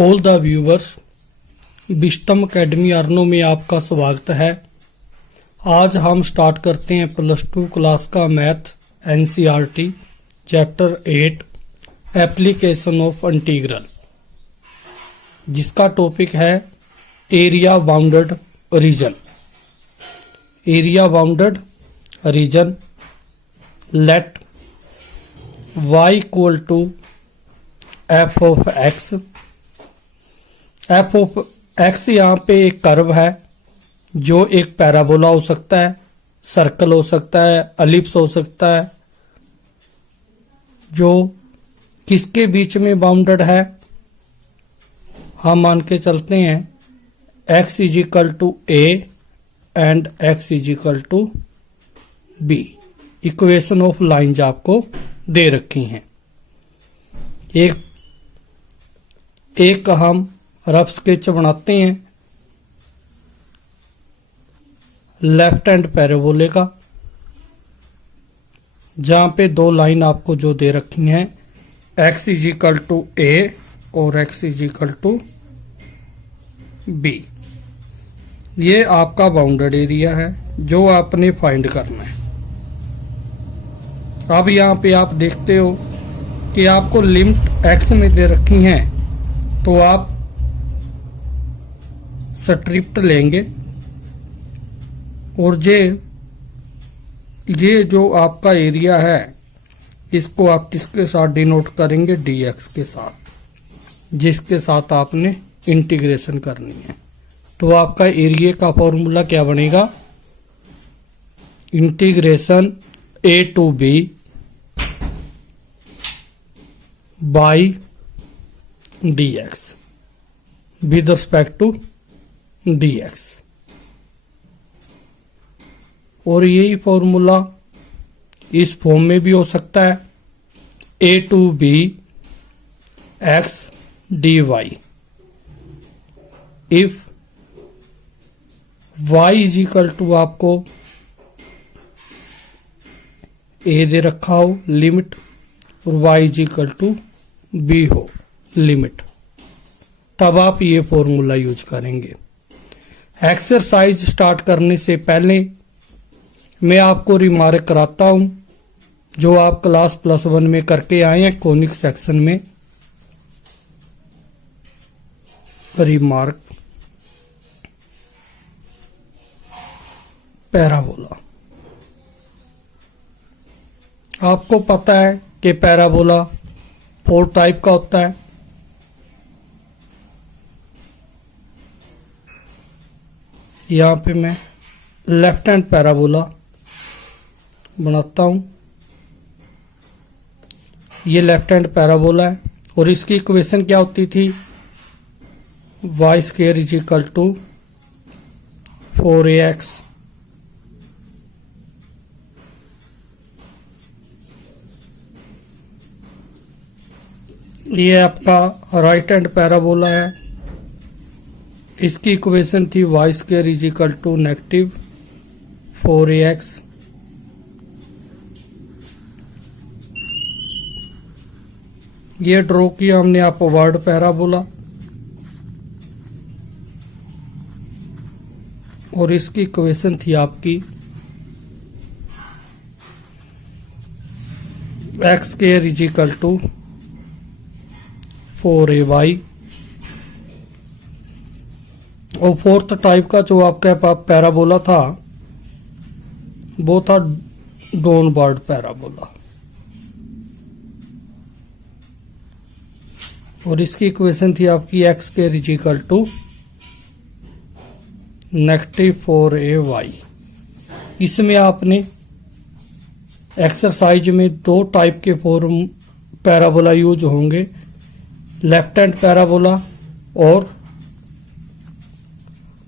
All the viewers, Wisdom Academy अर्नो में आपका स्वागत है। आज हम स्टार्ट करते हैं +2 क्लास का math NCERT chapter 8 application of integral, जिसका टॉपिक है area bounded region. Area bounded region, let y equal to f of x. F of x यहाँ पे एक कर्व है जो एक पैराबोला हो सकता है, सर्कल हो सकता है, एलिप्स हो सकता है, जो किसके बीच में बाउंडेड है। हम मान के चलते हैं x is equal to a and x is equal to b. Equation of lines आपको दे रखी हैं। एक हम रफ स्केच बनाते हैं लेफ्ट हैंड पैराबोले का, जहां पे दो लाइन आपको जो दे रखी हैं x is equal to a और x is equal to b. ये आपका बाउंडेड एरिया है जो आपने फाइंड करना है। अब यहाँ पे आप देखते हो कि आपको लिमिट x में दे रखी हैं, तो आप स्ट्रिप्ट लेंगे और ये जो आपका एरिया है इसको आप किसके साथ डिनोट करेंगे, dx के साथ, जिसके साथ आपने इंटीग्रेशन करनी है। तो आपका एरिया का फॉर्मूला क्या बनेगा, integration a to b by dx with respect to dx। और यही फॉर्मूला इस फॉर्म में भी हो सकता है, a to b x dy if y is equal to आपको a दे रखा हो लिमिट और y is equal to b हो लिमिट, तब आप ये फॉर्मूला यूज करेंगे। एक्सरसाइज स्टार्ट करने से पहले मैं आपको रिमार्क कराता हूं, जो आप क्लास +1 में करके आए हैं कॉनिक सेक्शन में। Remark, parabola. आपको पता है कि पैराबोला 4 टाइप का होता है। यहाँ पे मैं लेफ्ट हैंड पैराबोला बनाता हूं। ये लेफ्ट हैंड पैराबोला है और इसकी इक्वेशन क्या होती थी, y square is equal to 4ax ये आपका राइट हैंड पैराबोला है। इसकी इक्वेशन थी y square is equal to -4ax। ये ड्रॉ किया हमने अपवर्ड पैराबोला और इसकी इक्वेशन थी आपकी x square is equal to 4ay। और फोर्थ टाइप का जो आपके पास पैराबोला था वो था डाउनवर्ड पैराबोला और इसकी इक्वेशन थी आपकी x square is equal to -4ay। इसमें आपने एक्सरसाइज में 2 टाइप के फॉर्म पैराबोला यूज होंगे, लेफ्ट हैंड पैराबोला और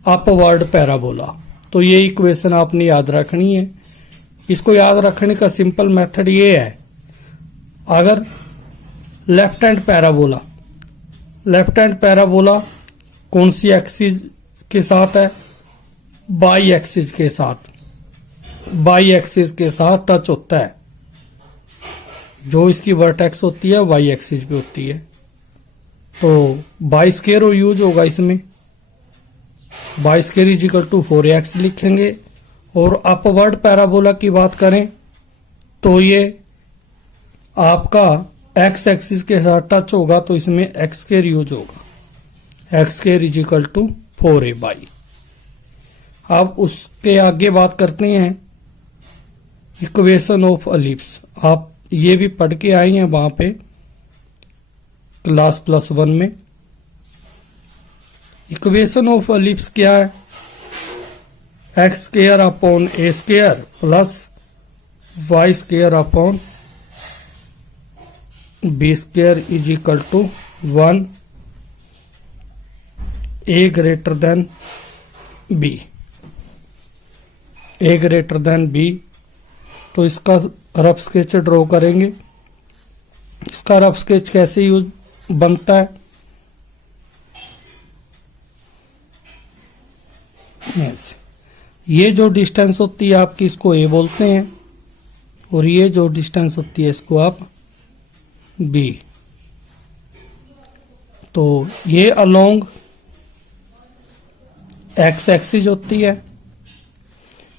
अपवर्ड पैराबोला। तो ये इक्वेशन आपने याद रखनी है। इसको याद रखने का सिंपल मेथड ये है, अगर लेफ्ट हैंड पैराबोला कौन सी एक्सिस के साथ है, बाई एक्सिस के साथ, बाई एक्सिस के साथ टच होता है, जो इसकी वर्टेक्स होती है वाई एक्सिस पे होती है। तो वाई स्क्वायर यूज होगा इसमें, y square is equal to 4x लिखेंगे। और अपवर्ड पैराबोला की बात करें तो ये आपका एक्स एक्सिस के साथ टच होगा, तो इसमें एक्स स्क्वायर यूज होगा, x square is equal to 4a/। अब उसके आगे बात करते हैं इक्वेशन ऑफ एलिप्स। आप ये भी पढ़ के आई हैं वहां पे क्लास +1 में। इक्वेशन ऑफ एलिप्स क्या है? X square upon a square plus y square upon b square is equal to 1, a greater than b, a greater than b. तो इसका रफ स्केच ड्रॉ करेंगे। इसका रफ स्केच कैसे use बनता है? ये जो डिस्टेंस होती है आपकी, इसको ए बोलते हैं, और ये जो डिस्टेंस होती है इसको आप बी। तो ये अलोंग एक्स एक्सिस होती है।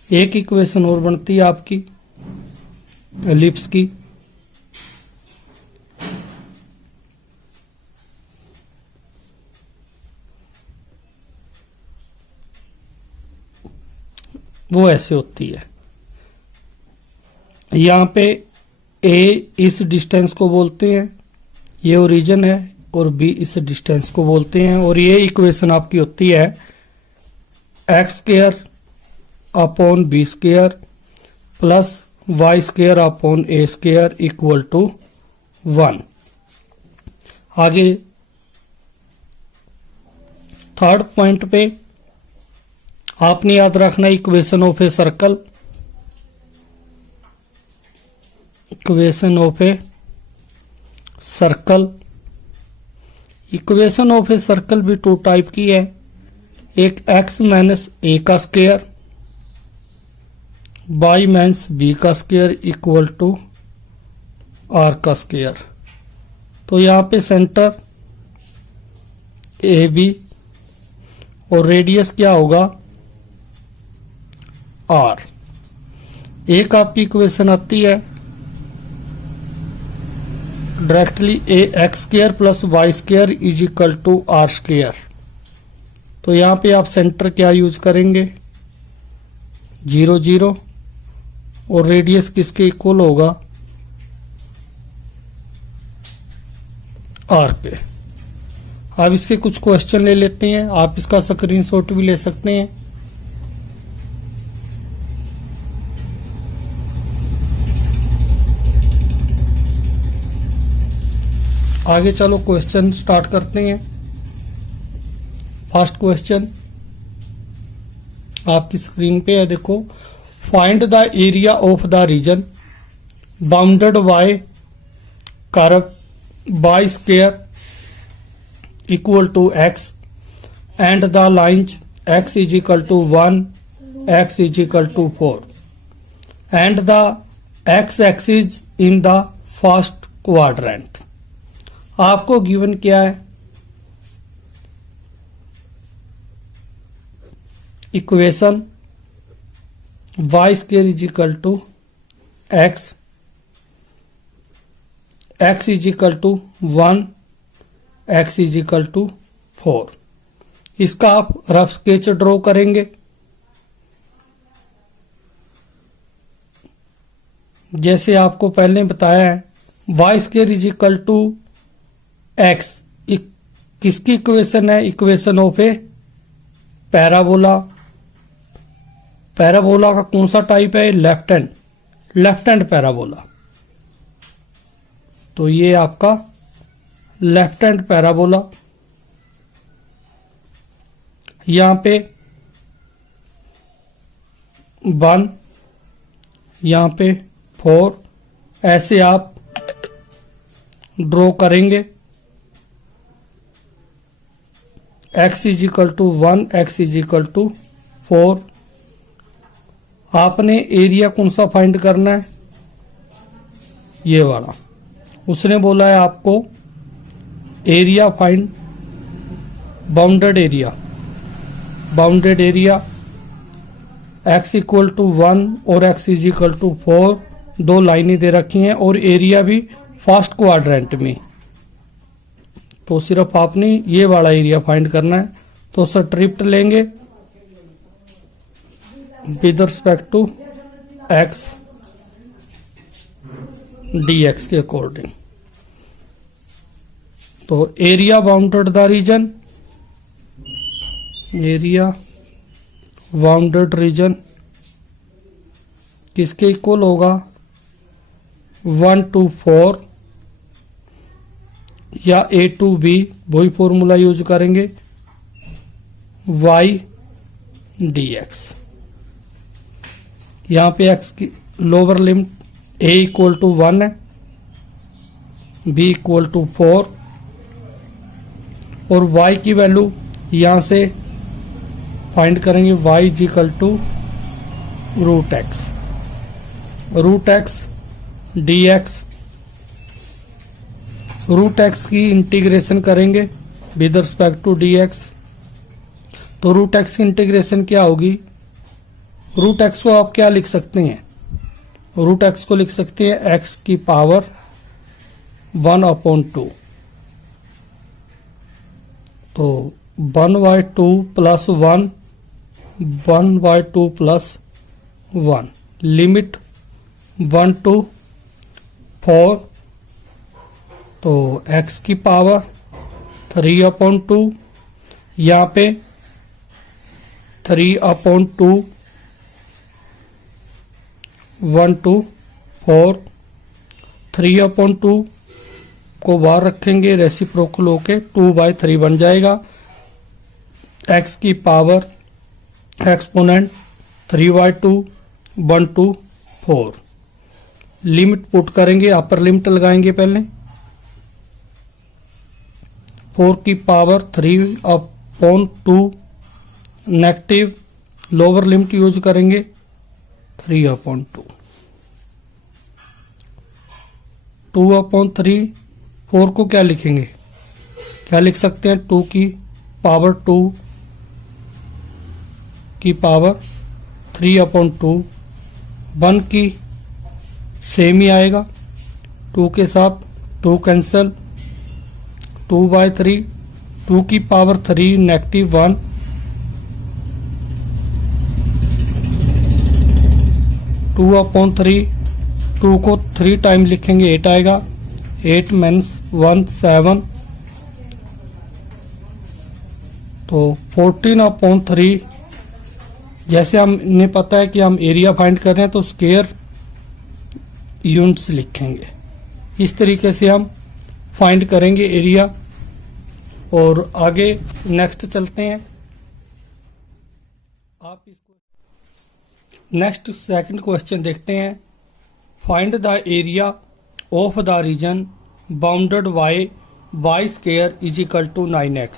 एक इक्वेशन और बनती है आपकी एलिप्स की। वो ऐसे होती है, यहां पे ए इस डिस्टेंस को बोलते हैं, ये ओरिजिन है, और बी इस डिस्टेंस को बोलते हैं। और ये इक्वेशन आपकी होती है x square upon b square plus y square upon a square equal to 1। आगे थर्ड पॉइंट पे आपने याद रखना equation of a circle. Equation of a circle, equation of a circle भी 2 टाइप की है। एक x माइनस ए का स्क्वायर y माइनस बी का स्क्वायर इक्वल टू r का स्क्वायर। तो यहाँ पे सेंटर ए बी और रेडियस क्या होगा r। एक आपकी इक्वेशन आती है directly a x square plus y square is equal to r square. तो यहाँ पे आप सेंटर क्या यूज करेंगे 0 0, और रेडियस किसके इक्वल होगा आर पे। अब इसके कुछ क्वेश्चन ले लेते हैं, आप इसका स्क्रीनशॉट भी ले सकते हैं। आगे चलो क्वेश्चन स्टार्ट करते हैं। फर्स्ट क्वेश्चन आपकी स्क्रीन पे है, देखो। Find the area of the region bounded by curve by square equal to x and the lines x is equal to 1, x is equal to 4 and the x axis in the first quadrant. आपको given क्या है? Equation y square is equal to x, x is equal to 1, x is equal to 4। इसका आप rough sketch draw करेंगे। जैसे आपको पहले बताया है, y square is equal to x किसकी इक्वेशन है? Equation of a parabola. Parabola का कौन सा टाइप है? Left hand parabola. तो ये आपका लेफ्ट हैंड पैराबोला। यहां पे 1, यहां पे 4, ऐसे आप ड्रॉ करेंगे। x is equal to 1, x is equal to 4। आपने एरिया कौन सा फाइंड करना है? ये वाला। उसने बोला है आपको area find bounded area. Bounded area x equal to 1 और x इज इक्वल टू 4, दो लाइनें दे रखी हैं और एरिया भी फर्स्ट क्वाड्रेंट में। तो सिर्फ आपने ये वाला एरिया फाइंड करना है। तो स्ट्रिप्ट लेंगे with respect to x dx के अकॉर्डिंग। तो area bounded the region, area bounded region किसके इक्वल होगा? 1 to 4 या a to b, वही फॉर्मूला यूज करेंगे, y dx। यहाँ पे x की lower limit a equal to 1 है, b इक्वल टू 4 और y की वैल्यू यहाँ से फाइंड करेंगे, y is equal to root x. Root x dx, root x की इंटीग्रेशन करेंगे विद रिस्पेक्ट टू dx। तो रूट एक्स की इंटीग्रेशन क्या होगी? रूट एक्स को आप क्या लिख सकते हैं? रूट एक्स को लिख सकते हैं x की पावर 1/2। तो 1/2 प्लस 1, 1/2 प्लस 1, लिमिट 1 to 4। तो x की पावर 3/2, यहाँ पे 3/2, 1 to 4, 3/2 को बाहर रखेंगे, रेसिप्रोकल होके 2/3 बन जाएगा। x की power exponent 3/2, 1 to 4। Limit put करेंगे, अपर लिमिट लगाएंगे पहले, 4 की power 3/2, negative lower limit use करेंगे 3/2, 2/3। 4 को क्या लिखेंगे? क्या लिख सकते हैं? 2 की पावर 2 की पावर 3/2, 1 की सेम ही आएगा, 2 के साथ 2 कैंसल, 2/3, 2 की पावर 3 नेगेटिव 1, 2/3, 2 को 3 टाइम लिखेंगे 8 आएगा, 8 माइनस 1 7। तो 14/3, जैसे हमें पता है कि हम एरिया फाइंड कर रहे हैं तो स्क्वायर यूनिट्स लिखेंगे। इस तरीके से हम फाइंड करेंगे एरिया। और आगे नेक्स्ट चलते हैं। आप इसको नेक्स्ट सेकंड क्वेश्चन देखते हैं। Find the area of the region bounded by y square is equal to 9x,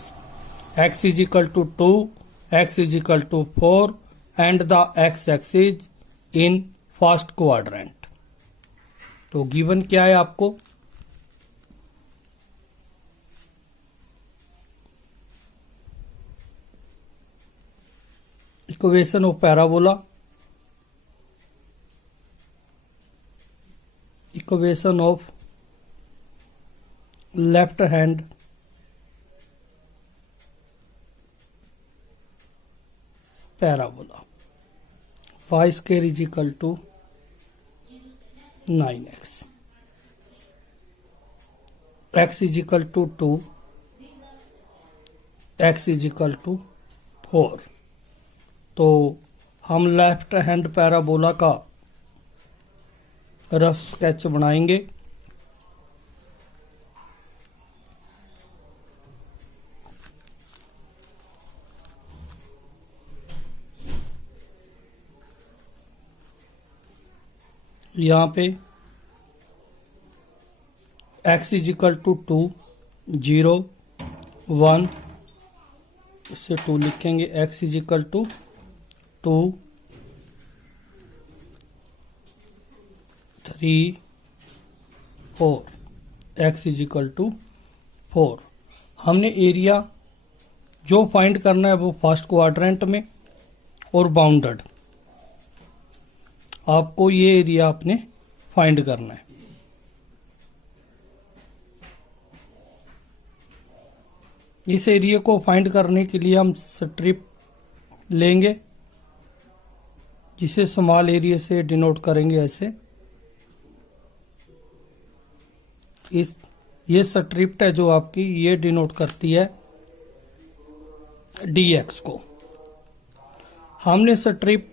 x is equal to 2, x is equal to 4 and the x axis in first quadrant. तो given क्या है आपको? Equation of parabola, equation of left hand parabola, y square is equal to 9x, x is equal to 2, x is equal to 4। तो हम left hand parabola का rough sketch बनाएंगे। यहाँ पे x इज इक्वल टू 2, 0, 1, इससे 2 लिखेंगे, x is equal to 2, 3, 4, x is equal to 4। हमने area जो फाइंड करना है वो फर्स्ट क्वाड्रेंट में और बाउंडेड, आपको ये एरिया आपने फाइंड करना है। इस एरिया को फाइंड करने के लिए हम स्ट्रिप लेंगे, जिसे स्मॉल एरिया से डिनोट करेंगे ऐसे। ये स्ट्रिप है जो आपकी, ये डिनोट करती है dx को। हमने स्ट्रिप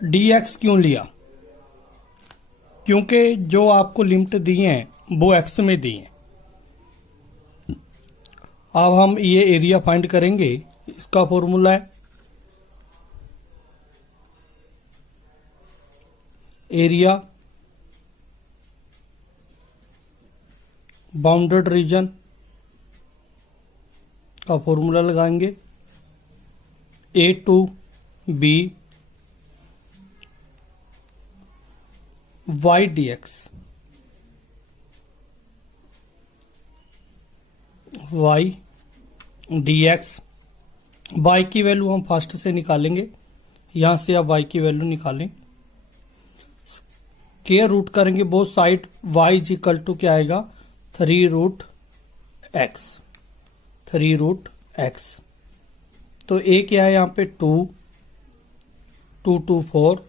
dx क्यों लिया? क्योंकि जो आपको लिमिट दी हैं वो x में दी हैं। अब हम ये एरिया फाइंड करेंगे। इसका फॉर्मूला है एरिया बाउंडेड रीजन का फॉर्मूला लगाएंगे a to b y dx, y dx। y की वैल्यू हम फर्स्ट से निकालेंगे, यहां से आप y की वैल्यू निकालें। स्क्वायर रूट करेंगे both side, y is equal to क्या आएगा 3 √x, 3 √x। तो a क्या है यहाँ पे 2, 2 2 4,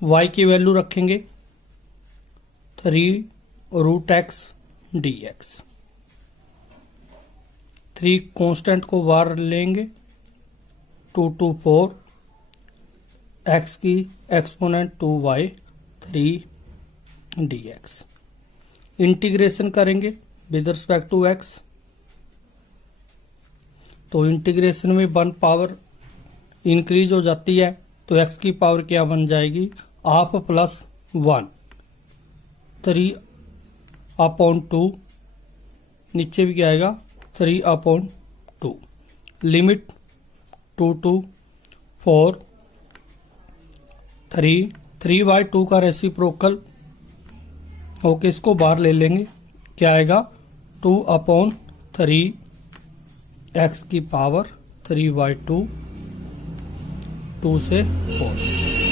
y की वैल्यू रखेंगे 3 √x dx। 3 कांस्टेंट को बाहर लेंगे, 2 2 4, x की एक्सपोनेंट 2y 3 dx। इंटीग्रेशन करेंगे विद रिस्पेक्ट टू x, तो इंटीग्रेशन में 1 पावर इंक्रीज हो जाती है, तो x की पावर क्या बन जाएगी हाफ प्लस 1, 3/2। नीचे भी क्या आएगा 3/2। लिमिट 2 to 4, 3/2 का रेसिप्रोकल ओके, इसको बाहर ले लेंगे। क्या आएगा 2/3 x की पावर 3/2, 2 से 4।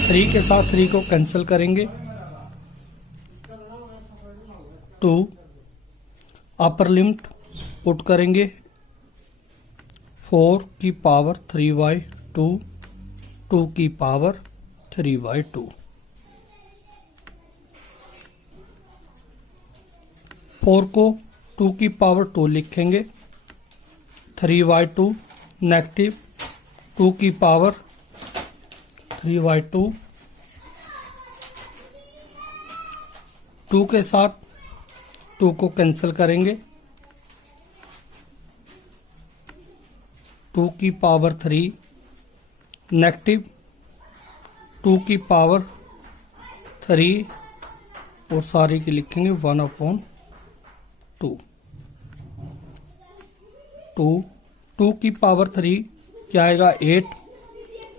3 के साथ 3 को कैंसिल करेंगे, 2 अपर लिमिट पुट करेंगे 4 की पावर 3/2, 2 की पावर 3/2। 4 को 2 की पावर 2 लिखेंगे, 3/2 नेगेटिव 2 की पावर 3/2, 2 के साथ 2 को कैंसिल करेंगे, 2 की पावर 3 नेगेटिव 2 की पावर 3 और सारी की लिखेंगे 1/2। 2 की पावर 3 क्या आएगा 8,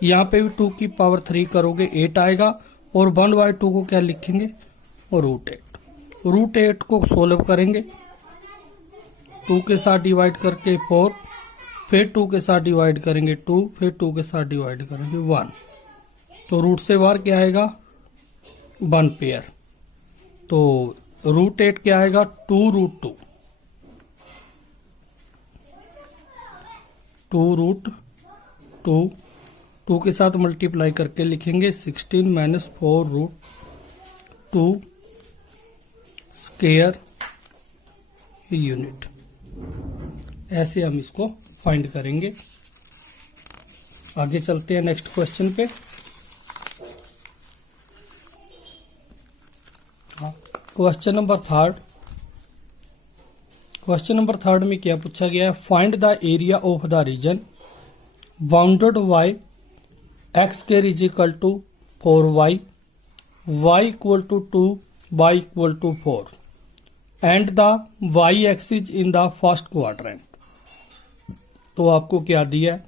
यहाँ पे भी 2 की पावर 3 करोगे 8 आएगा, और 1/2 को क्या लिखेंगे और √8। √8 को सोल्व करेंगे, 2 के साथ डिवाइड करके 4, फिर 2 के साथ डिवाइड करेंगे 2, फिर 2 के साथ डिवाइड करेंगे 1, तो रूट से बाहर क्या आएगा 1 पेयर, तो √8 क्या आएगा 2 √2, 2 के साथ मल्टीप्लाई करके लिखेंगे 16 - 4√2 स्क्वायर यूनिट। ऐसे हम इसको फाइंड करेंगे। आगे चलते हैं नेक्स्ट क्वेश्चन पे। Question number 3। क्वेश्चन नंबर 3 में क्या पूछा गया है, find the area of the region bounded by x square is equal to 4y, y equal to 2, y equal to 4 and the y axis in the first quadrant. तो आपको क्या दिया है,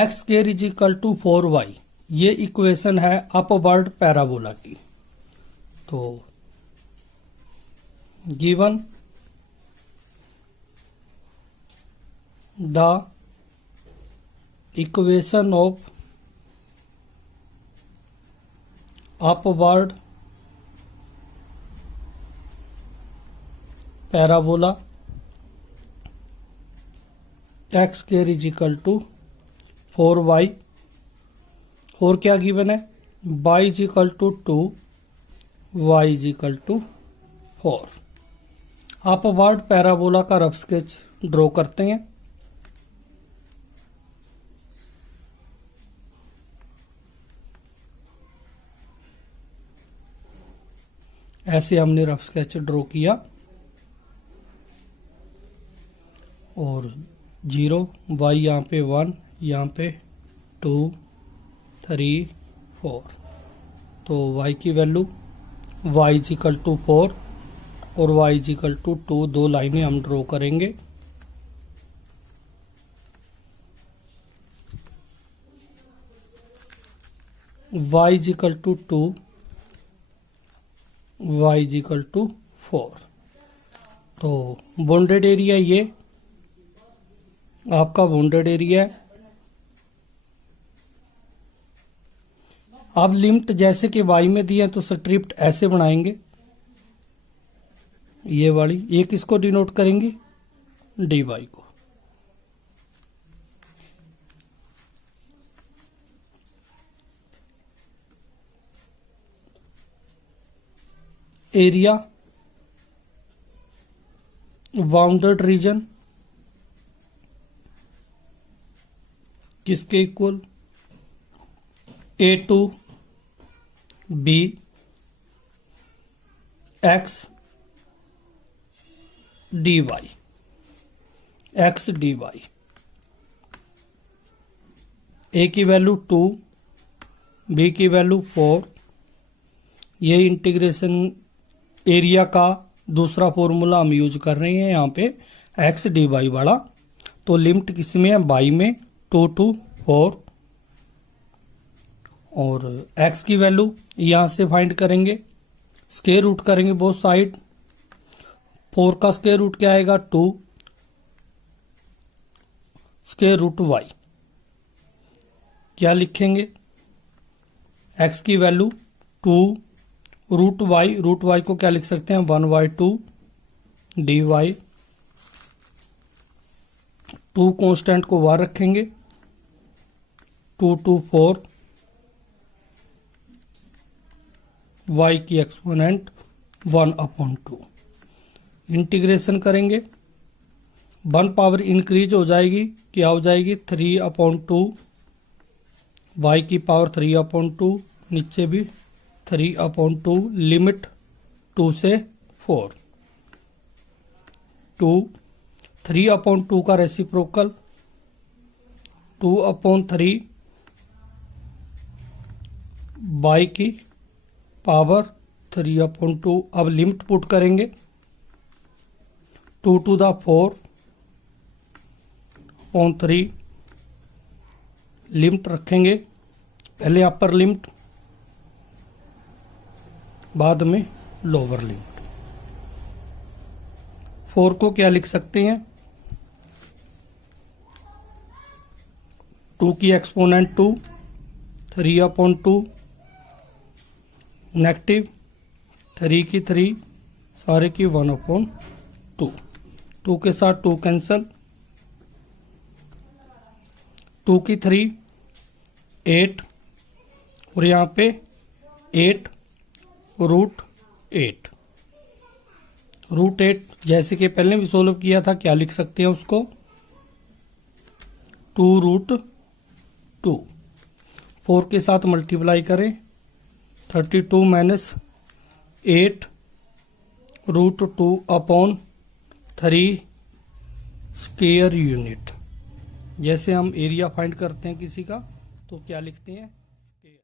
x square is equal to 4y, ये equation है upward parabola की। तो given the equation of upward parabola x square is equal to 4y, और क्या गिवन है, y is equal to 2, y is equal to 4। Upward parabola का rough sketch draw करते हैं। ऐसे हमने रफ स्केच ड्रॉ किया और 0, y यहाँ पे 1, यहाँ पे 2, 3, 4। तो y की value y is equal to 4 और y इज इक्वल टू 2, दो लाइनें हम ड्रॉ करेंगे। y is equal to 2, y is equal to 4। तो बॉन्डेड एरिया ये आपका बॉन्डेड एरिया है। अब लिमिट जैसे कि y में दी है तो स्ट्रिप्ट ऐसे बनाएंगे, ये वाली एक किसको डिनोट करेंगे, dy को। एरिया बाउंडेड रीजन किसके equal, a to b x dy, x dy। a की वैल्यू 2, b की वैल्यू 4। ये इंटीग्रेशन एरिया का दूसरा फॉर्मूला हम यूज कर रहे हैं यहाँ पे x dy वाला। तो लिमिट किसमें है, y में 2 to 4, और x की वैल्यू यहां से फाइंड करेंगे, स्क्वायर रूट करेंगे बोथ साइड। 4 का स्क्वायर रूट क्या आएगा, 2 स्क्वायर रूट y। क्या लिखेंगे, x की वैल्यू 2 रूट y को क्या लिख सकते हैं, 1/2 dy। 2 कांस्टेंट को बाहर रखेंगे, 2 to 4 y की एक्सपोनेंट 1/2। इंटीग्रेशन करेंगे, 1 पावर इंक्रीज हो जाएगी, क्या हो जाएगी 3/2, y की पावर 3/2, नीचे भी 3/2। लिमिट 2 से 4, 3/2 का रेसिप्रोकल 2/3 y की पावर 3/2। अब लिमिट पुट करेंगे, 2 to the 4/3 लिमिट रखेंगे, पहले अपर लिमिट बाद में लोअर लिमिट। 4 को क्या लिख सकते हैं, 2 की एक्सपोनेंट 2, 3/2 नेगेटिव, 3 की 3 सारे की 1/2। 2 के साथ 2 कैंसल, 2 की 3 8, और यहाँ पे 8 रूट 8 जैसे कि पहले भी सोल्व किया था, क्या लिख सकते हैं उसको, 2√2। 4 के साथ मल्टीप्लाई करें, 32 माइनस 8√2/3 स्क्वायर यूनिट। जैसे हम एरिया फाइंड करते हैं किसी का तो क्या लिखते हैं,